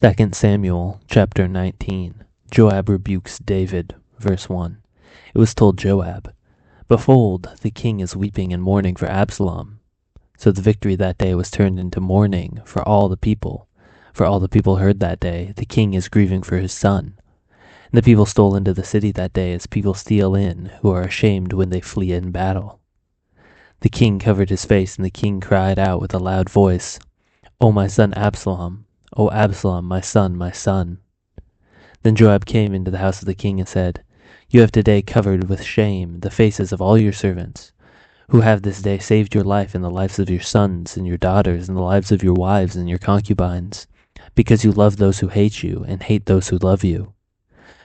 2 Samuel chapter 19. Joab rebukes David. Verse 1. It was told Joab, "Behold, the king is weeping and mourning for Absalom." So the victory that day was turned into mourning for all the people. For all the people heard that day, the king is grieving for his son. And the people stole into the city that day as people steal in, who are ashamed when they flee in battle. The king covered his face, and the king cried out with a loud voice, "O my son Absalom! O Absalom, my son, my son!" Then Joab came into the house of the king and said, "You have today covered with shame the faces of all your servants, who have this day saved your life and the lives of your sons and your daughters and the lives of your wives and your concubines, because you love those who hate you and hate those who love you.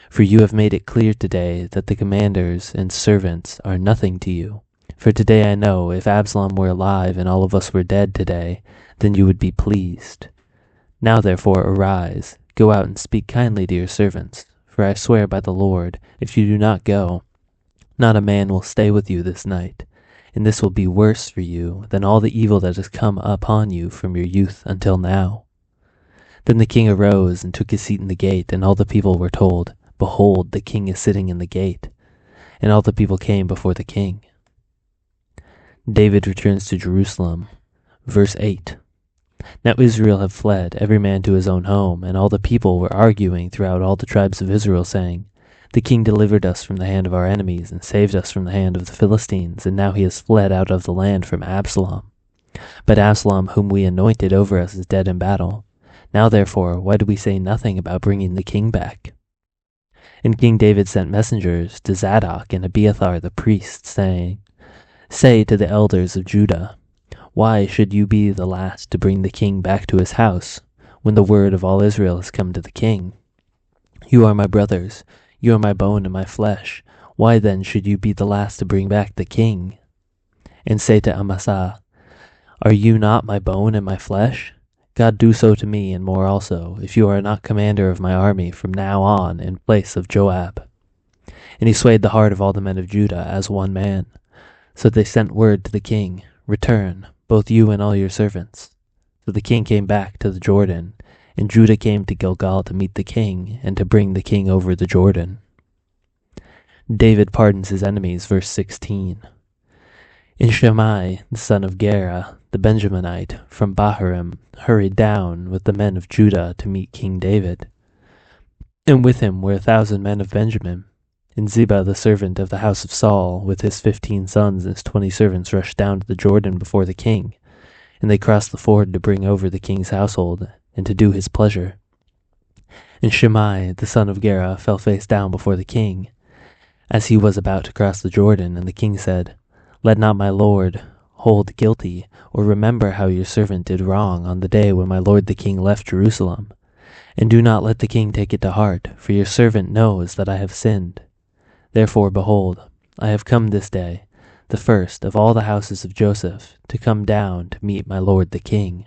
For you have made it clear today that the commanders and servants are nothing to you. For today I know if Absalom were alive and all of us were dead today, then you would be pleased. Now therefore arise, go out and speak kindly to your servants, for I swear by the Lord, if you do not go, not a man will stay with you this night, and this will be worse for you than all the evil that has come upon you from your youth until now." Then the king arose and took his seat in the gate, and all the people were told, "Behold, the king is sitting in the gate." And all the people came before the king. David returns to Jerusalem. Verse 8. Now Israel had fled, every man to his own home, and all the people were arguing throughout all the tribes of Israel, saying, "The king delivered us from the hand of our enemies, and saved us from the hand of the Philistines, and now he has fled out of the land from Absalom. But Absalom, whom we anointed over us, is dead in battle. Now therefore, why do we say nothing about bringing the king back?" And King David sent messengers to Zadok and Abiathar the priests, saying, "Say to the elders of Judah, why should you be the last to bring the king back to his house, when the word of all Israel has come to the king? You are my brothers, you are my bone and my flesh. Why then should you be the last to bring back the king? And say to Amasa, are you not my bone and my flesh? God do so to me and more also, if you are not commander of my army from now on in place of Joab." And he swayed the heart of all the men of Judah as one man. So they sent word to the king, "Return, both you and all your servants." So the king came back to the Jordan, and Judah came to Gilgal to meet the king and to bring the king over the Jordan. David pardons his enemies. Verse 16. And Shimei, the son of Gera, the Benjaminite, from Bahurim, hurried down with the men of Judah to meet King David. And with him were 1,000 men of Benjamin. And Ziba, the servant of the house of Saul, with his 15 sons and his 20 servants, rushed down to the Jordan before the king. And they crossed the ford to bring over the king's household, and to do his pleasure. And Shimei, the son of Gera, fell face down before the king, as he was about to cross the Jordan. And the king said, "Let not my lord hold guilty, or remember how your servant did wrong on the day when my lord the king left Jerusalem. And do not let the king take it to heart, for your servant knows that I have sinned. Therefore, behold, I have come this day, the first of all the houses of Joseph, to come down to meet my lord the king."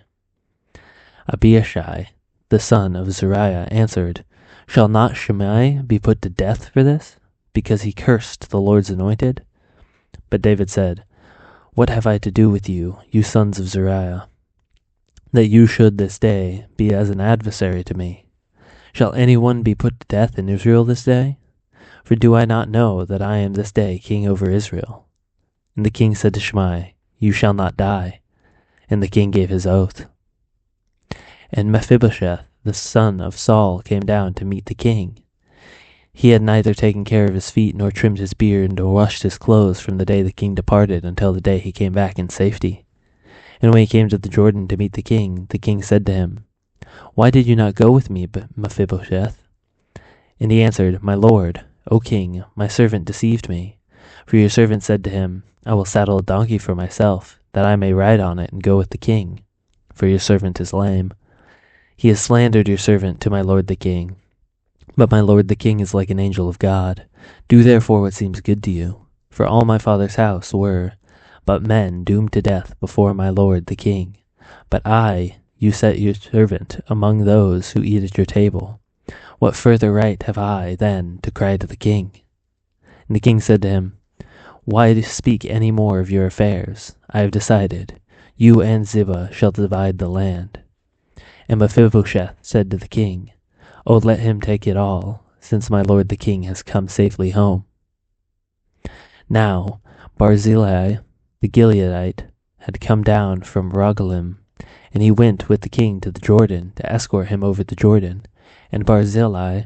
Abiashai, the son of Zeruiah, answered, "Shall not Shimei be put to death for this, because he cursed the Lord's anointed?" But David said, "What have I to do with you, you sons of Zeruiah, that you should this day be as an adversary to me? Shall anyone be put to death in Israel this day? For do I not know that I am this day king over Israel?" And the king said to Shimei, "You shall not die." And the king gave his oath. And Mephibosheth, the son of Saul, came down to meet the king. He had neither taken care of his feet, nor trimmed his beard, nor washed his clothes from the day the king departed until the day he came back in safety. And when he came to the Jordan to meet the king said to him, "Why did you not go with me, Mephibosheth?" And he answered, "My lord, O king, my servant deceived me. For your servant said to him, I will saddle a donkey for myself, that I may ride on it and go with the king. For your servant is lame. He has slandered your servant to my lord the king. But my lord the king is like an angel of God. Do therefore what seems good to you. For all my father's house were but men doomed to death before my lord the king. But you set your servant among those who eat at your table. What further right have I, then, to cry to the king?" And the king said to him, "Why speak any more of your affairs? I have decided. You and Ziba shall divide the land." And Mephibosheth said to the king, "Oh, let him take it all, since my lord the king has come safely home." Now Barzillai the Gileadite had come down from Rogelim, and he went with the king to the Jordan to escort him over the Jordan. And Barzillai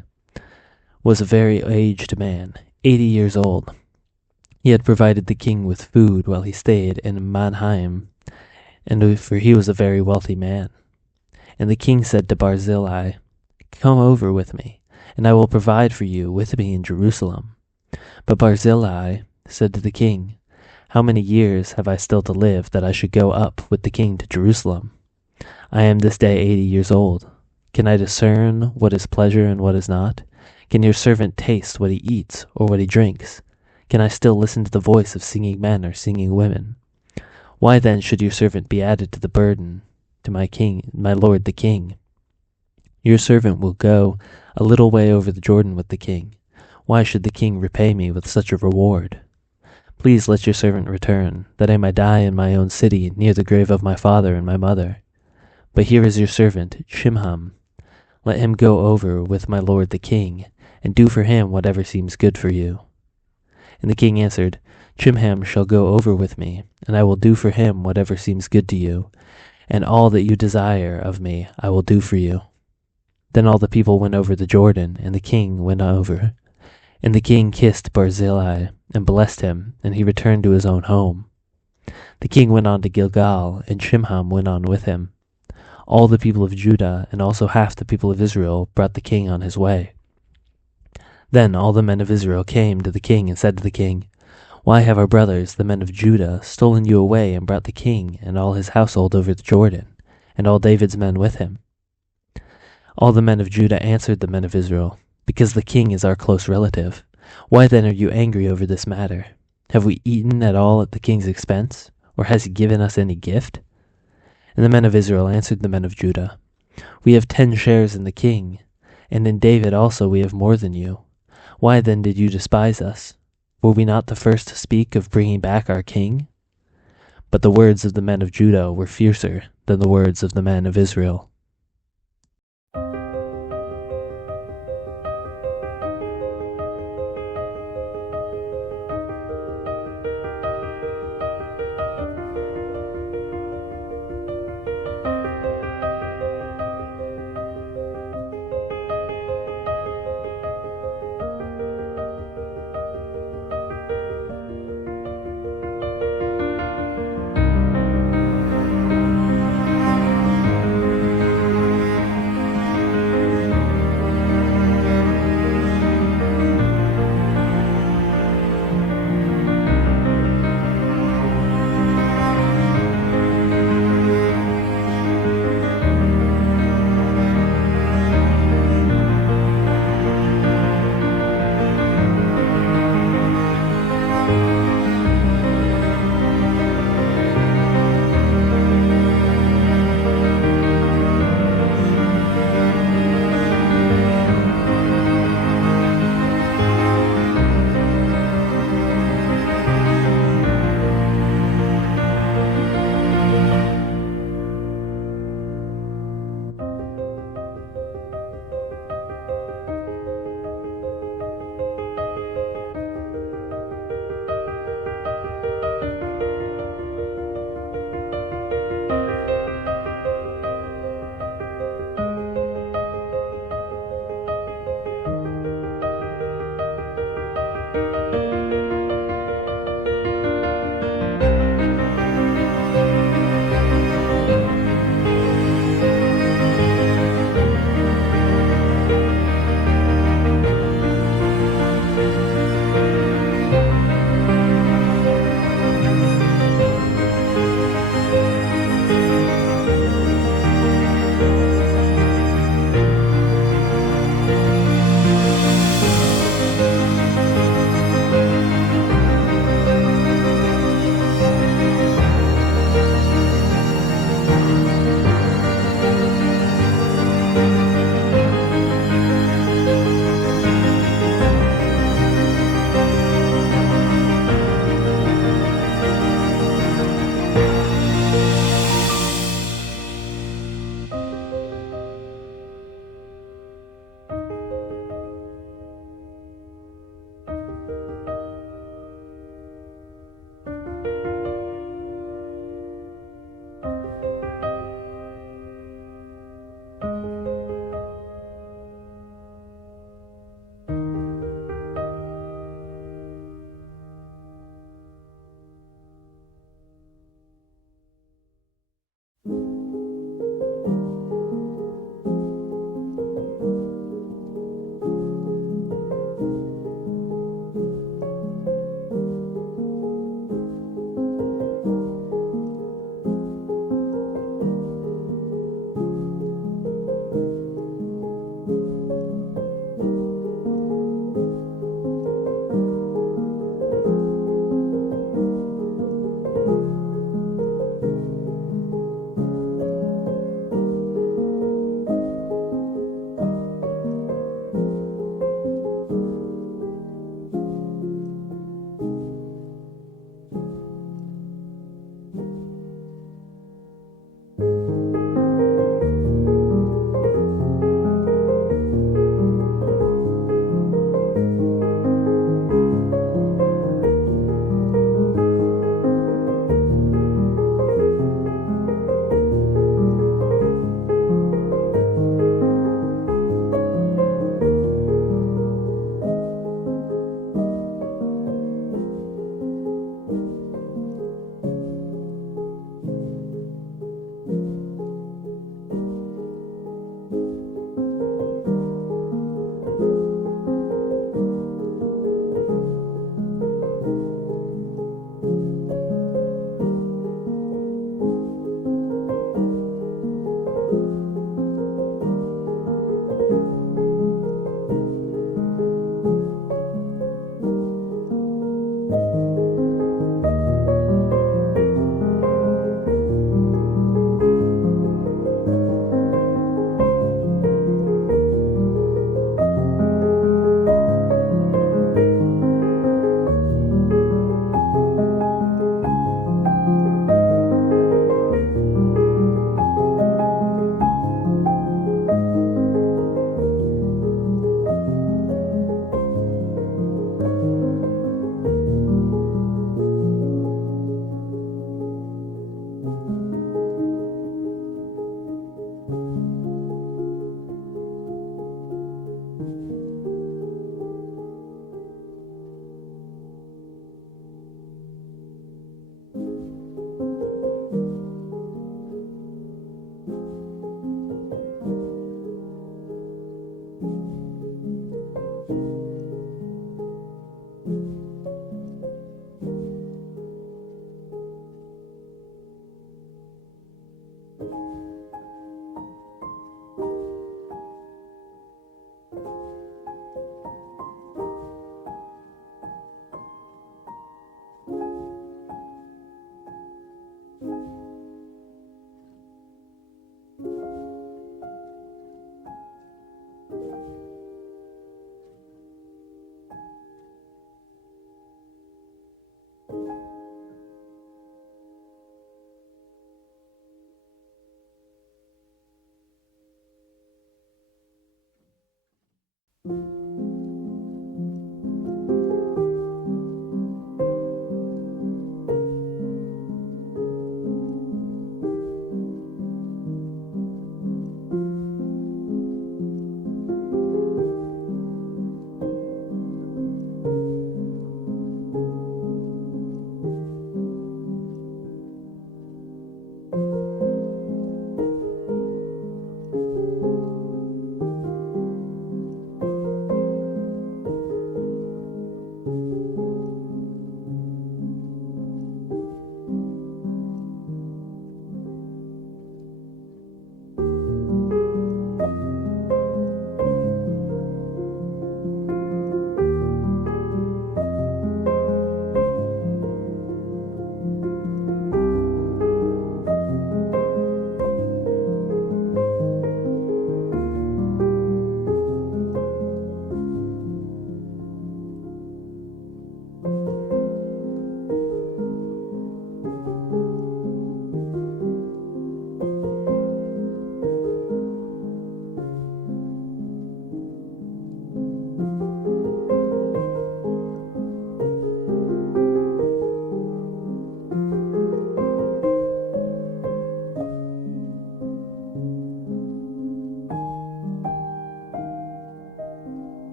was a very aged man, 80 years old. He had provided the king with food while he stayed in Manheim, for he was a very wealthy man. And the king said to Barzillai, "Come over with me, and I will provide for you with me in Jerusalem." But Barzillai said to the king, "How many years have I still to live, that I should go up with the king to Jerusalem? I am this day 80 years old. Can I discern what is pleasure and what is not? Can your servant taste what he eats or what he drinks? Can I still listen to the voice of singing men or singing women? Why then should your servant be added to the burden to my king, my lord the king? Your servant will go a little way over the Jordan with the king. Why should the king repay me with such a reward? Please let your servant return, that I may die in my own city, near the grave of my father and my mother. But here is your servant, Chimham. Let him go over with my lord the king, and do for him whatever seems good for you." And the king answered, "Chimham shall go over with me, and I will do for him whatever seems good to you, and all that you desire of me I will do for you." Then all the people went over the Jordan, and the king went over. And the king kissed Barzillai and blessed him, and he returned to his own home. The king went on to Gilgal, and Chimham went on with him. All the people of Judah and also half the people of Israel brought the king on his way. Then all the men of Israel came to the king and said to the king, "Why have our brothers, the men of Judah, stolen you away and brought the king and all his household over the Jordan, and all David's men with him?" All the men of Judah answered the men of Israel, "Because the king is our close relative. Why then are you angry over this matter? Have we eaten at all at the king's expense, or has he given us any gift?" And the men of Israel answered the men of Judah, "We have 10 shares in the king, and in David also we have more than you. Why then did you despise us? Were we not the first to speak of bringing back our king?" But the words of the men of Judah were fiercer than the words of the men of Israel.